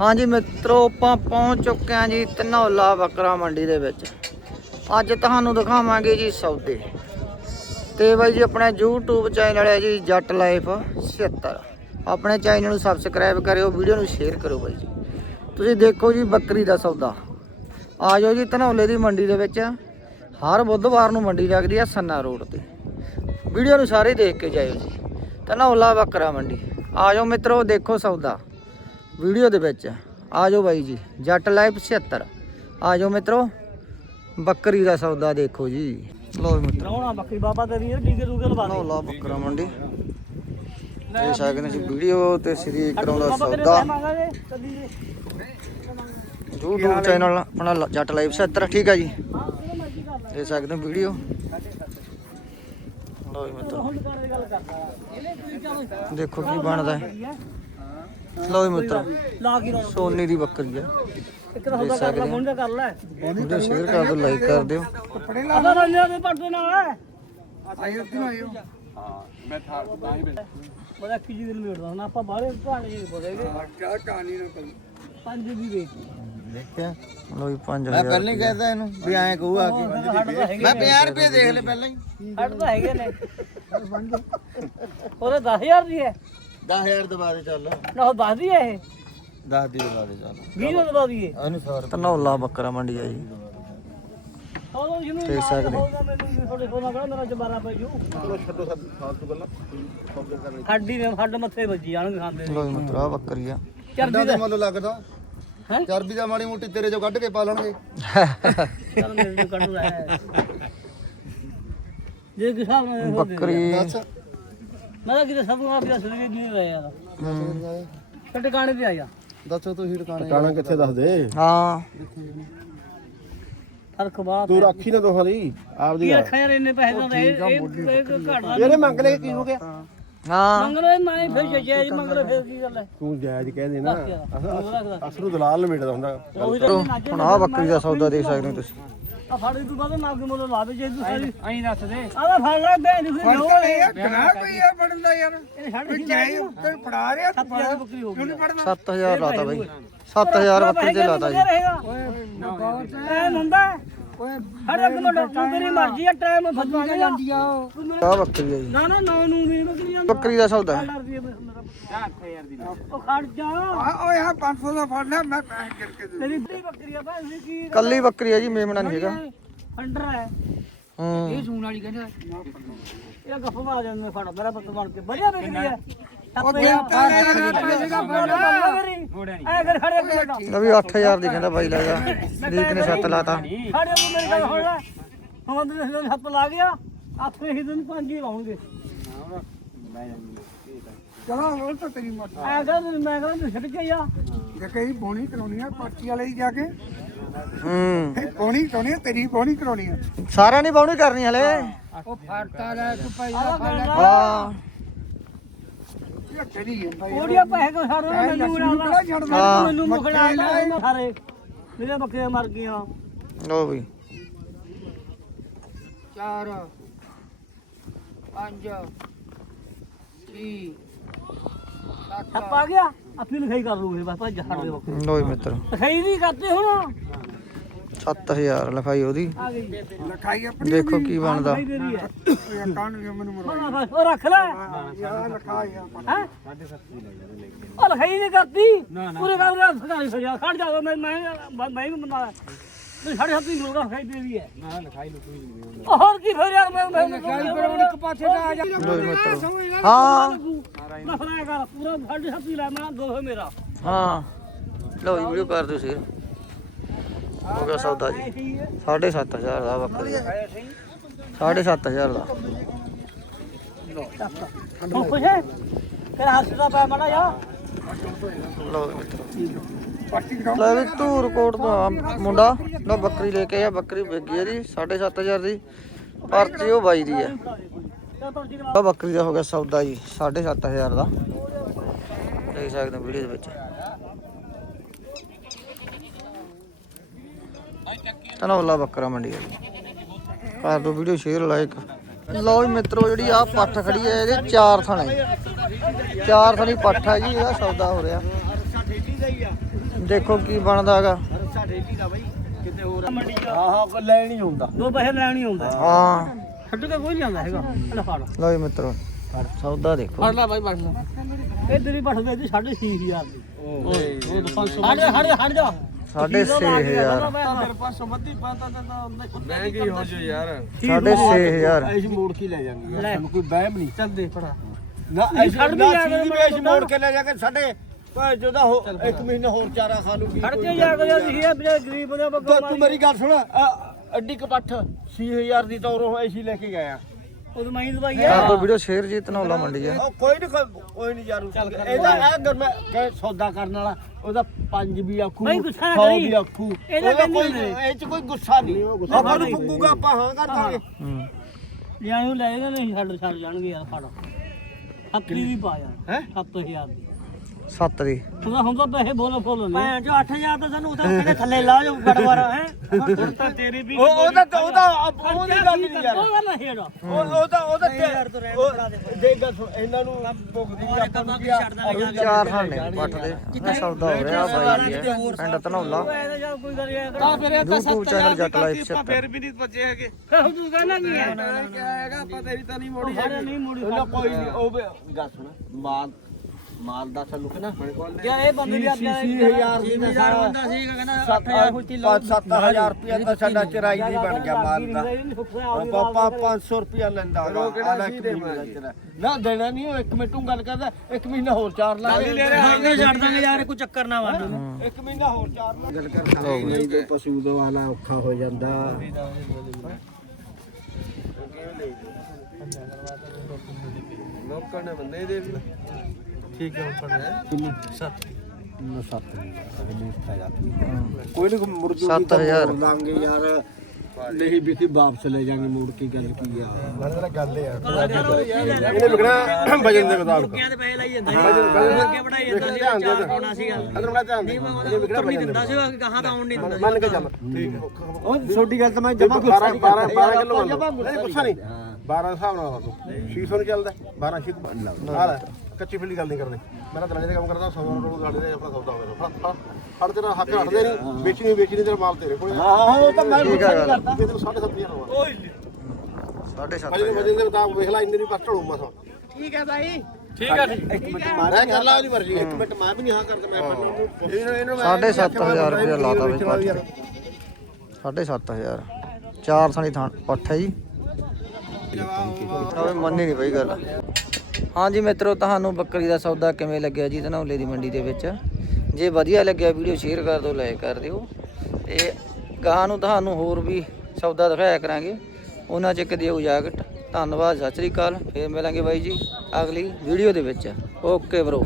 ਹਾਂਜੀ ਮਿੱਤਰੋ, ਆਪਾਂ ਪਹੁੰਚ ਚੁੱਕੇ ਹਾਂ ਜੀ ਧਨੌਲਾ ਬੱਕਰਾ ਮੰਡੀ ਦੇ ਵਿੱਚ। ਅੱਜ ਤੁਹਾਨੂੰ ਦਿਖਾਵਾਂਗੇ ਜੀ ਸੌਦੇ। ਤੇ ਬਾਈ ਜੀ, ਆਪਣਾ YouTube ਚੈਨਲ ਹੈ ਜੀ ਜੱਟ ਲਾਈਫ 76 ਆਪਣੇ ਚੈਨਲ ਨੂੰ ਸਬਸਕ੍ਰਾਈਬ ਕਰਿਓ ਵੀਡੀਓ ਨੂੰ ਸ਼ੇਅਰ ਕਰੋ ਬਾਈ ਜੀ। ਤੁਸੀਂ ਦੇਖੋ ਜੀ ਬੱਕਰੀ ਦਾ ਸੌਦਾ। ਆ ਜਾਓ ਜੀ ਧਨੌਲੇ ਦੀ ਮੰਡੀ ਦੇ ਵਿੱਚ। ਹਰ ਬੁੱਧਵਾਰ ਨੂੰ ਮੰਡੀ ਲੱਗਦੀ ਆ ਸੰਨਾ ਰੋਡ ਤੇ। ਵੀਡੀਓ ਨੂੰ ਸਾਰੇ ਦੇਖ ਕੇ ਜਾਇਓ ਜੀ। ਧਨੌਲਾ ਬੱਕਰਾ ਮੰਡੀ। ਆ ਜਾਓ ਮਿੱਤਰੋ, ਦੇਖੋ ਸੌਦਾ। ਵੀਡੀਓ ਦੇ ਵਿੱਚ। ਆ ਜਾਓ ਬਾਈ ਜੀ ਜੱਟ ਲਾਈਫ 76 ਆ ਜਾਓ ਮਿੱਤਰੋ ਬੱਕਰੀ ਦਾ ਸੌਦਾ ਦੇਖੋ ਜੀ। ਲੋ ਮਿੱਤਰੋ। ਰੌਣਾ ਬੱਕਰੀ ਬਾਬਾ ਲਵਾ ਦੇ। ਮੰਡੀ। ਇਹ ਸਕਦੇ ਸੀ ਵੀਡੀਓ ਤੇ ਸ੍ਰੀ ਕਰਮ ਦਾ ਬਾਬਾ ਤੇਰੇ ਸੌਦਾ। YouTube ਚੈਨਲ ਆਪਣਾ ਜੱਟ ਲਾਈਵ 76 ਠੀਕ ਆ ਜੀ? ਦੇ ਸਕਦੇ ਹੋ ਵੀਡੀਓ। ਲੋ ਜੀ ਮਿੱਤਰੋ। ਦੇਖੋ ਕੀ ਬਣਦਾ ਹੈ। ਲੋ ਮਿੱਤਰੋ ਲਾ ਕੀ ਰੌਣਾ ਸੋਨੀ ਦੀ ਬੱਕਰੀ ਆ। ਇੱਕ ਤਾਂ ਕਰ ਲੈ ਮੁੰਡ ਕਰ ਲੈ ਵੀਡੀਓ ਸ਼ੇਅਰ ਕਰ ਦਿਓ ਲਾਈਕ ਕਰ ਦਿਓ। ਅਗਰ ਰੰਜਾ ਦੇ ਪੜਦੇ ਨਾਲ ਹੈ। ਆਇਓ ਕਿਉਂ ਆਇਓ ਬੜਾ ਕੀ ਦਿਨ ਮੇੜਦਾ ਹੁਣ ਆਪਾਂ ਬਾਹਰੇ ਭਾਣੇ ਜੀ ਬੋਲੇਗੇ ਕਿਆ ਕਹਾਣੀ ਨਾ ਕੋਈ ਪੰਜ ਵੀ ਵੇਚ ਦੇਖਿਆ? ਲੋ ਜੀ 5000 ਮੈਂ ਪਹਿਲਾਂ ਹੀ ਕਹਿਤਾ ਇਹਨੂੰ ਵੀ ਐਂ ਕਹੂ ਆ ਕੇ। ਮੈਂ 50 ਰੁਪਏ ਦੇਖ ਲੈ ਪਹਿਲਾਂ ਹੀ। ਹੱਟ ਤਾਂ ਹੈਗੇ ਨੇ। ਉਹਦੇ 10000 ਦੀ ਹੈ। 10000 ਦਬਾ ਦੇ ਚੱਲ। ਨਾ ਉਹ 10 ਦੀ ਹੈ ਇਹ। 10 ਦੀ ਦਬਾ ਦੇ ਚੱਲ। 20 ਦਾ ਦਵਾ ਦਈਏ। ਇਹਨੂੰ 100 ਰੁਪਏ ਧਨੌਲਾ ਬੱਕਰਾ ਮੰਡੀ ਆ ਜੀ ਉਹ ਜਿਹਨੂੰ ਦੇਖ ਸਕਦੇ। ਹੋਊਗਾ ਮੈਨੂੰ ਵੀ ਤੁਹਾਡੇ ਕੋਲ ਨਾ ਕਹਣਾ ਮੇਰਾ ਜਬਾਰਾ ਪੈ ਜੂ। ਹੱਡੀ ਨੇ ਹੱਡ ਮੱਥੇ ਵੱਜੀ ਜਾਣਗੇ ਖਾਂਦੇ ਨੇ ਲੋ ਜੀ ਮਿੱਤਰੋ ਆ ਬੱਕਰੀ ਆ। ਚਰਬੀ ਦਾ ਮੁੱਲ ਲੱਗਦਾ। ਹੈ? ਚਰਬੀ ਦਾ ਮਾੜੀ ਮੋਟੀ ਤੇਰੇ ਚੋਂ ਕੱਢ ਕੇ ਪਾ ਲੈਣਗੇ ਚੱਲ ਮੇਰੇ ਨੂੰ ਕੱਢੂ ਜੇ ਬੱਕਰੀ ਦੱਸ। ਮੈਂ ਤਾਂ ਕਿਤੇ ਸਭ ਨੂੰ ਆਪਿਆ ਸਰੀਰ ਜੀ ਰਿਹਾ ਯਾਰ। ਹੂੰ। ਤੇ ਟਿਕਾਣੇ ਤੇ ਆਇਆ ਦੱਸੋ ਤੁਸੀਂ ਟਿਕਾਣੇ। ਟਾਣਾ ਕਿੱਥੇ ਦੱਸ ਦੇ? ਹਾਂ। ਫ਼ਰਕ ਬਾਤ ਤੂੰ ਰੱਖੀ ਨਾ ਦੋਹਾਂ ਦੀ ਆਪਦੀ ਕੀ ਰੱਖਿਆ ਯਾਰ ਇੰਨੇ ਪੈਸੇ ਤਾਂ ਇਹ ਘਾਟਾ ਇਹਨੇ ਮੰਗ ਲੈ ਕੀ ਹੋ ਗਿਆ? ਹਾਂ। ਮੰਗ ਲੈ ਮੈਂ ਫਿਰ ਜੱਜੇ ਜੀ ਮੰਗ ਲੈ ਫਿਰ ਕੀ ਗੱਲ ਹੈ? ਤੂੰ ਜਾਇਜ਼ ਕਹਿ ਦੇ ਨਾ। ਅਸਰੂ ਦਲਾਲ ਲਮੇਟਦਾ ਹੁੰਦਾ। ਹੁਣ ਆ ਬੱਕਰੀ ਦਾ ਸੌਦਾ ਦੇਖ ਸਕਦੇ ਹੋ ਤੁਸੀਂ। ਆ ਫੜ ਤੂੰ ਬਾਅਦ ਨਾ ਕਿ ਮੁੱਲ ਲਾ ਦੇ ਜੇ ਤੂੰ ਸਾਰੀ ਐਂ ਦੱਸ ਦੇ। ਆ ਫੜ ਲੈ ਬੈ ਨਹੀਂ ਫਿਰ ਲੋ ਗਨਾ ਕੋਈ ਇਹ ਬਣਦਾ ਯਾਰ? ਇਹ ਛੱਡ ਕੇ ਜਾਈ ਉੱਤੇ ਫੜਾ ਰਿਹਾ ਬੱਕਰੀ ਹੋ ਗਈ 7000 ਲਾਤਾ ਬਾਈ। 7000 ਬੱਕਰੀ ਤੇ ਲਾਤਾ ਜੀ। ਐ ਨੰਦਾ ਓਏ ਹਰ ਇੱਕ ਮਿੰਟ ਤੂੰ ਤੇਰੀ ਮਰਜ਼ੀ ਆ ਟਾਈਮ ਫੱਦੂ ਕੇ ਜਾਂਦੀ ਆ ਆ ਬੱਕਰੀ ਆ ਜੀ? ਨਾ ਨਾ ਨੌ ਨੂੰ ਨਹੀਂ ਬੱਕਰੀ ਜਾਂਦੀ ਬੱਕਰੀ ਦਾ ਸੌਦਾ। ਹੈ। ਡਰਦੀ ਆ ਮੇਰਾ 8000 ਦੀ ਉਹ ਖੜ ਜਾ। ਓਏ ਹਾਂ 500 ਦਾ ਫੜ ਲੈ ਮੈਂ ਪੈਸੇ ਕਰਕੇ ਦੇ ਤੇਰੀ ਤੇਰੀ ਬੱਕਰੀ ਆ ਭਾਈ ਕੀ ਕੱਲੀ ਬੱਕਰੀ ਆ ਜੀ ਮੇਮਣਾ ਨਹੀਂ ਹੈਗਾ। ਅੰਡਰ ਹੈ। ਹੂੰ ਸੂਣ ਵਾਲੀ ਕਹਿੰਦਾ ਇਹ ਗੱਫ ਮਾਰ ਜਾਂਦੇ ਫੜ ਮੇਰਾ ਪੁੱਤ ਬਣ ਕੇ। ਵਧੀਆ ਵਿਕਦੀ ਹੈ ਖੜੇ ਲੈ ਵੀ 8000 ਦੀ ਕਹਿੰਦਾ ਬਾਈ ਲਾਇਆ ਲੀਕ ਨੇ 7 ਲਾਤਾ। ਖੜੇ ਨੂੰ ਮੇਰੇ ਕੋਲ ਹੁਣ ਹੁਣ ਤੇ ਜਦੋਂ ਹੱਥ ਲਾ ਗਿਆ ਆਪੇ ਹੀ ਦਿਨ ਪੰਜ ਹੀ ਲਾਉਣਗੇ। ਚਲੋ ਹੋਰ ਤਾਂ ਤੇਰੀ ਮਤ ਐ ਕਰ ਮੈਂ ਕਹਿੰਦਾ ਛੱਡ ਕੇ ਆ। ਜੇ ਕਹੀ ਬੋਣੀ ਕਰਾਉਣੀ ਆ ਪਰਚੀ ਵਾਲੇ ਹੀ ਜਾ ਕੇ। ਹੂੰ। ਬੋਣੀ ਕਰਾਉਣੀ ਆ ਤੇਰੀ ਬੋਣੀ ਕਰਾਉਣੀ ਆ। ਸਾਰਿਆਂ ਨਹੀਂ ਬਾਉਣੀ ਕਰਨੀ ਹਲੇ। ਉਹ ਫੜਤਾ ਲੈ ਤੂੰ ਭਾਈ ਹਾਂ। ਇਹ ਤੇਰੀ ਹੈ ਭਾਈ ਉਹਦੀਆਂ ਪੈਸੇ ਕੋ ਸਾਰੇ ਮੈਨੂੰ ਕਿਹੜਾ ਉਡਾਉਂਦਾ ਛੱਡ ਹਾਂ। ਮੈਨੂੰ ਮੁਖੜਾ ਲਾ ਸਾਰੇ। ਮੇਰੇ ਬੱਕਰੇ ਮਰ ਗਈਆਂ। ਲੋ ਵੀ ਚਾਰ ਪੰਜ ਛੇ ਠੱਪ ਆ ਗਿਆ। ਆਪਣੀ ਲਿਖਾਈ ਕਰ ਲੂਗੇ ਬਸ ਭੱਜ ਛੱਡ ਦੇ ਬੱਕਰੇ ਲੋ ਮਿੱਤਰ। ਲਿਖਾਈ ਨਹੀਂ ਕਰਦੇ ਹੁਣ। 7000 ਲਿਖਾਈ ਉਹਦੀ। ਆ ਗਈ ਲਿਖਾਈ ਆਪਣੀ ਦੇਖੋ ਕੀ ਬਣਦਾ। ਉਹ ਰੱਖ ਲੈ। ਯਾਰ ਲਿਖਾਈ ਆ ਹੈ? ਉਹ ਲਿਖਾਈ ਨਹੀਂ ਕਰਦੀ। ਪੂਰੇ ਦਾ ਸਰਕਾਰੀ ਸਜਾ। ਖੜ ਜਾ ਮੈਂ ਮੈਂ ਮੈਂ ਵੀ ਮੰਨਾ ਤੂੰ ਸਾਡੇ ਹੱਥੀ ਲੋਗਾ ਲਿਖਾਈ ਤੇਰੀ ਹੈ। ਨਾ ਲਿਖਾਈ ਲੁਕੂਈ ਹੋਰ ਕੀ ਫਿਰ ਯਾਰ ਮੈਂ ਮੈਂ ਲਿਖਾਈ ਪਰ ਇੱਕ ਪਾਸੇ ਦਾ ਆ ਜਾ। ਹਾਂ। ਨਾ ਫਰਾਇਆ ਕਰ ਪੂਰਾ ਸਾਡੇ ਹੱਥੀ ਲੈ ਮੈਂ ਦੋ ਮੇਰਾ। ਹਾਂ। ਲੋ ਜੀ ਵੀਡੀਓ ਕਰ ਦਿਓ ਸ਼ੇਅਰ। ਹੋ ਗਿਆ ਸੌਦਾ ਜੀ। 7500 ਦਾ ਬੱਕਰੀ 7500 ਦਾ। ਹੁਣ ਖੁਸ਼ ਹੈ? ਦਾ ਪੈ ਮੜਾ ਲੋ ਮਿੱਤਰ। ਲੈ ਵੀ ਧੂਰਕੋਟ ਤੋਂ ਆ ਮੁੰਡਾ ਨਾ ਬੱਕਰੀ ਲੈ ਕੇ ਆਇਆ। ਬੱਕਰੀ ਵਿਕੀ ਇਹਦੀ 7500 ਦੀ। ਪਰਚੀ ਉਹ ਬਾਈ ਦੀ ਆ ਬੱਕਰੀ ਦਾ ਹੋ ਗਿਆ ਸੌਦਾ ਜੀ 7500 ਦਾ। ਦੇਖ ਸਕਦੇ ਹੋ ਵੀਡੀਓ ਦੇ ਵਿੱਚ। ਧਨੌਲਾ ਬੱਕਰਾ ਮੰਡੀ ਹੈ ਕਰ ਦੋ ਵੀਡੀਓ ਸ਼ੇਅਰ ਲਾਈਕ ਲਓ ਜੀ ਮਿੱਤਰੋ ਜਿਹੜੀ ਆ ਪੱਠ ਖੜੀ ਹੈ ਇਹਦੇ ਚਾਰ ਥਣੇ। ਚਾਰ ਥਣੀ ਪੱਠ ਹੈ ਜੀ ਇਹਦਾ ਸੌਦਾ ਹੋ ਰਿਹਾ। ਆ ਦੇਖੋ ਕੀ ਬਣਦਾ ਹੈਗਾ। ਰਸਾ ਢੇਲੀ ਦਾ ਬਾਈ ਕਿਤੇ ਹੋਰ ਹਾਂ ਹਾਂ ਲੈ ਨਹੀਂ ਹੁੰਦਾ ਦੋ ਪੈਸੇ ਲੈਣ ਹੀ ਆਉਂਦਾ। ਹਾਂ। ਛੱਡ ਕੇ ਕੋਈ ਨਹੀਂ ਆਉਂਦਾ ਹੈਗਾ। ਲੈ ਫੜ। ਲਓ ਜੀ ਮਿੱਤਰੋ। ਸੌਦਾ ਦੇਖੋ। ਲੈ ਬਾਈ ਫੜ ਲੈ। ਇਹ ਤੇਰੀ ਪੱਠ ਦੇ ਦੀ। 6500 ਦੀ ਉਹ ਉਹ ਤਾਂ 500 ਹਟ ਜਾ ਹਟ ਜਾ। ਹਟ ਜਾ ਸਾਢੇ ਛੇ ਹਜ਼ਾਰ। ਮੇਰੇ ਪਾਸ ਬੱਦੀ ਪਾਤਾ ਤਾਂ ਮੈਂ ਕੀ ਹੋ ਜੋ ਯਾਰ। ਸਾਢੇ ਛੇ ਹਜ਼ਾਰ। ਐਸੀ ਮੋੜ ਕੇ ਲੈ ਜਾਾਂਗੇ ਲੈ। ਸਾਨੂੰ ਕੋਈ ਵਹਿਮ ਨਹੀਂ। ਚੱਲ ਦੇ ਫੜਾ ਨਾ ਨਹੀਂ, ਐਸੀ ਛੱਡ ਵੀ ਨਾ ਜਾ ਚੀਜ਼ ਕੇ ਵੀ ਐਸੀ ਮੋੜ ਕੇ ਲੈ ਜਾਾਂਗੇ ਸਾਡੇ ਭਾਵੇਂ ਜਿਹਦਾ ਹੋ ਇੱਕ ਮਹੀਨਾ ਹੋਰ ਚਾਰਾ ਖਾ ਲੂਗੀ ਕੇ ਜਾ ਕੇ ਗਰੀਬ ਤੂੰ ਬੱਗਾ ਤੂੰ ਮੇਰੀ ਗੱਲ ਸੁਣ। ਅੱਡੀ ਕਪੱਠ 6000 ਦੀ ਤਾਂ ਉਰੋਂ ਐਸੀ ਲੈ ਕੇ ਗਿਆ। ਉਹ ਤਾਂ ਮੈਂ ਹੀ ਦਵਾਈ ਆਹ ਹੈ ਕੋਈ ਵੀਡੀਓ ਸ਼ੇਅਰ ਜੀ ਤਨੌਲਾ ਮੰਡੀ ਆ। ਉਹ ਕੋਈ ਨਹੀਂ ਕੋਈ ਨਹੀਂ ਯਾਰ। ਇਹਦਾ ਇਹ ਅਗਰ ਮੈਂ ਕਹੇ ਸੌਦਾ ਕਰਨ ਵਾਲਾ ਉਹਦਾ ਪੰਜ ਵੀ ਆਖੂ ਬਈ ਗੁੱਸਾ ਨਾ 100 ਕਰੀ। ਵੀ ਆਖੂ। ਇਹਦਾ ਕੋਈ। ਇਹ ਚ ਕੋਈ ਗੁੱਸਾ ਨਹੀਂ ਆਪਾਂ ਨੂੰ ਫੁੱਗੂਗਾ ਆਪਾਂ ਹਾਂ ਕਰ ਦਾਂਗੇ। ਹੂੰ। ਜਾਂ ਉਹ ਲੈ ਗਏ ਨਹੀਂ ਛੱਡ ਛੱਡ ਜਾਣਗੇ ਯਾਰ ਫੜ। ਹੱਕੀ ਦੀ ਪਾ ਯਾਰ ਹੈਂ? 7000 ਦੀ। ਸੱਤ ਦੀ। ਉਹਦਾ ਹੁਣ ਤਾਂ ਪੈਸੇ ਬੋਲ ਫੁੱਲ ਨੇ ਭੈਣ ਜੋ 8000 ਤਾਂ ਸਾਨੂੰ ਉਧਰ ਕਹਿੰਦੇ ਥੱਲੇ ਲਾ ਜਾਓ ਗੜਵਾਰਾ ਹੈ। ਹੁਣ ਤਾਂ ਤੇਰੀ ਵੀ ਉਹ ਉਹਦਾ ਉਹਦਾ ਉਹਦੀ ਗੱਲ ਨਹੀਂ ਯਾਰ। ਉਹ ਗੱਲ ਨਹੀਂ ਹੈਗਾ। ਉਹ ਉਹਦਾ ਉਹਦਾ ਉਹ ਦੇ ਗੱਲ ਸੁਣ ਇਹਨਾਂ ਨੂੰ ਭੁਗਦੀ ਆਪਾਂ ਨੂੰ ਕੀ ਚਾਰ ਹਾਲੇ ਪੱਟ ਦੇ। ਆਹ ਸੌਦਾ ਹੋ ਰਿਹਾ ਬਾਈ ਜੀ। ਪਿੰਡ ਜਾਂ ਹੈ ਤਾਂ ਫਿਰ ਇਹ ਤਾਂ YouTube ਚੈਨਲ ਜੱਟ ਲਾਈਫ 76 ਫਿਰ ਵੀ ਨਹੀਂ ਬਚੇ ਹੈਗੇ। ਤੂੰ ਕਹਿਣਾ ਕੀ ਹੈ? ਹੈਗਾ ਆਪਾਂ ਤੇਰੀ ਤਾਂ ਨਹੀਂ ਮੋੜੀ ਨਹੀਂ ਮੋੜੀ ਕੋਈ ਨਹੀਂ ਉਹ ਗੱਲ ਸੁਣ। ਮਾਲ ਮਾਲ ਦਾ ਸਾਨੂੰ ਕਿਨਾ ਯਾਰ ਇਹ ਬੰਦੇ ਵੀ ਸੀ ਹਜ਼ਾਰ ਦੀ ਤਾਂ ਸਾਰਾ ਬੰਦਾ ਸੀਗਾ ਕਹਿੰਦਾ 8000 ਕੋਈ ਕਿਲੋ। 7000 ਰੁਪਇਆ ਤਾਂ ਸਾਡਾ ਚਰਾਈ ਦੀ ਬਣ ਗਿਆ ਮਾਲ ਦਾ। ਪਾਪਾ 500 ਰੁਪਇਆ ਲੈਂਦਾ ਹੈਗਾ ਆਲਾ ਨਾ ਦੇਣਾ ਨਹੀਂ ਉਹ ਇੱਕ ਮਿੰਟੂ ਗੱਲ ਕਰਦਾ ਇੱਕ ਮਹੀਨਾ ਹੋਰ ਚਾਰ ਲਾਂਗੇ ਹਾਲੇ ਛੱਡ ਦਾਂਗੇ ਯਾਰ ਕੋਈ ਚੱਕਰ ਨਾ ਵਾਂਡੂ। ਇੱਕ ਮਹੀਨਾ ਹੋਰ ਚਾਰ ਲਾਂਗੇ ਗੱਲ ਕਰ ਨਹੀਂ ਤੇ ਪਸ਼ੂ ਦਾ ਵਾਲਾ ਔਖਾ ਹੋ ਜਾਂਦਾ। ਲੋਕਾਂ ਨੇ ਬੰਦੇ ਦੇ ਠੀਕ ਹੈ ਕਿੰਨੀ? 7 ਨਾ 7 ਅਗਲੀ ਫਾਇਦਾ ਕੋਈ ਨਹੀਂ ਮੁਰਜੂ ਸੱਤ ਹਜ਼ਾਰ। ਲਾਂਗੇ ਯਾਰ। ਨਹੀਂ ਵਿਕੀ ਵਾਪਸ ਲੈ ਜਾਾਂਗੇ ਮੋੜ ਕੇ ਗੱਲ ਕੀ ਆ? ਗੱਲ ਇਹਨੇ ਵਿਕਣਾ ਵਜਨ ਦੇ ਮੁਤਾਬਕ। ਮੁਰਗੀਆਂ ਦੇ ਪੈਸੇ ਲਾਈ ਜਾਂਦਾ ਅੱਗੇ ਵਧਾਈ ਜਾਂਦਾ ਸੀ ਚਾਰ ਪਾਉਣਾ ਸੀਗਾ। ਅਦਰ ਬੜਾ ਧਿਆਨ ਦੇ ਇਹ ਵਿਕਣਾ ਨਹੀਂ ਦਿੰਦਾ ਸੀ ਗਾਹਾਂ ਤਾਂ ਆਉਣ ਨਹੀਂ ਦਿੰਦਾ ਮੰਨ ਕੇ ਚੱਲ। ਠੀਕ ਉਹ ਛੋਟੀ ਗੱਲ ਤਾਂ ਮੈਂ ਜਮਾ 12 12 12 ਕਿਲੋ ਨਹੀਂ ਗੁੱਸਾ ਨਹੀਂ। 12 ਹਿਸਾਬ ਨਾਲ ਲਾ ਤੂੰ। 600 ਨੂੰ ਚੱਲਦਾ। 12 6 ਆ ਲੈ ਕੱਚੀ ਫਿੱਲੀ ਗੱਲ ਨਹੀਂ ਕਰਦੇ ਮੈਂ ਤਾਂ ਦਲਾਲੀ ਦਾ ਕੰਮ ਕਰਦਾ 100 ਰੁਪਏ ਗਾੜੀ ਦਾ ਆਪਣਾ ਸੌਦਾ ਹੋਵੇ। ਫੜ ਫੜ ਫੜ ਤੇਰਾ ਹੱਕ ਹਟਦੇ ਨਹੀਂ। ਵੇਚਣੀ ਵੇਚਣੀ ਤੇਰਾ ਮਾਲ ਤੇਰੇ ਕੋਲ ਹਾਂ ਹਾਂ ਉਹ ਤਾਂ ਮੈਂ ਠੀਕ ਹੈ ਗੱਲ। ਦੇ ਤੈਨੂੰ 7.5 ਹਜ਼ਾਰ ਓਏ। ਸਾਢੇ ਸੱਤ ਵਜਨ ਵਜਨ ਦੇ ਮੁਤਾਬਕ ਵੇਖ ਲੈ ਇੰਨੇ ਦੀ ਪੱਟ ਢੜੂ ਮਸਾ ਠੀਕ ਹੈ ਬਾਈ। ਇੱਕ ਮਿੰਟ ਮਾਰਿਆ ਕਰ ਲਾ ਉਹਦੀ ਮਰਜ਼ੀ ਇੱਕ ਮਿੰਟ ਮੈਂ ਵੀ ਨਹੀਂ ਹਾਂ ਕਰਦਾ ਮੈਂ ਪਹਿਲਾਂ ਇਹਨੂੰ ਇਹਨੂੰ ਮੈਂ ਸਾਢੇ ਸੱਤ ਹਜ਼ਾਰ ਰੁਪਇਆ ਲਾਤਾ ਬਈ ਪੱਠ ਤੇ। ਸਾਢੇ ਸੱਤ ਹਜ਼ਾਰ। ਚਾਰ ਥਾਣੀ ਥਾਂ ਪੱਠ ਹੈ ਜੀ। ਤਾਂ ਮੰਨੀ ਨਹੀਂ ਬਈ ਗੱਲ। ਹਾਂਜੀ ਮਿੱਤਰੋ, ਤੁਹਾਨੂੰ ਬੱਕਰੀ ਦਾ ਸੌਦਾ ਕਿਵੇਂ ਲੱਗਿਆ ਜੀ ਧਨੌਲੇ ਦੀ ਮੰਡੀ ਦੇ ਵਿੱਚ? ਜੇ ਵਧੀਆ ਲੱਗਿਆ ਵੀਡੀਓ ਸ਼ੇਅਰ ਕਰ ਦਿਓ, ਲਾਈਕ ਕਰ ਦਿਓ। ਤੇ ਗਾਹ ਨੂੰ ਤੁਹਾਨੂੰ ਹੋਰ ਵੀ ਸੌਦਾ ਦਿਖਾਇਆ ਕਰਾਂਗੇ। ਉਹਨਾਂ ਚ ਇੱਕ ਦਿਓ ਇਜਾਜ਼ਤ। ਧੰਨਵਾਦ, ਸਤਿ ਸ੍ਰੀ ਅਕਾਲ। ਫੇਰ ਮਿਲਾਂਗੇ ਬਾਈ ਜੀ ਅਗਲੀ ਵੀਡੀਓ ਦੇ ਵਿੱਚ। Okay bro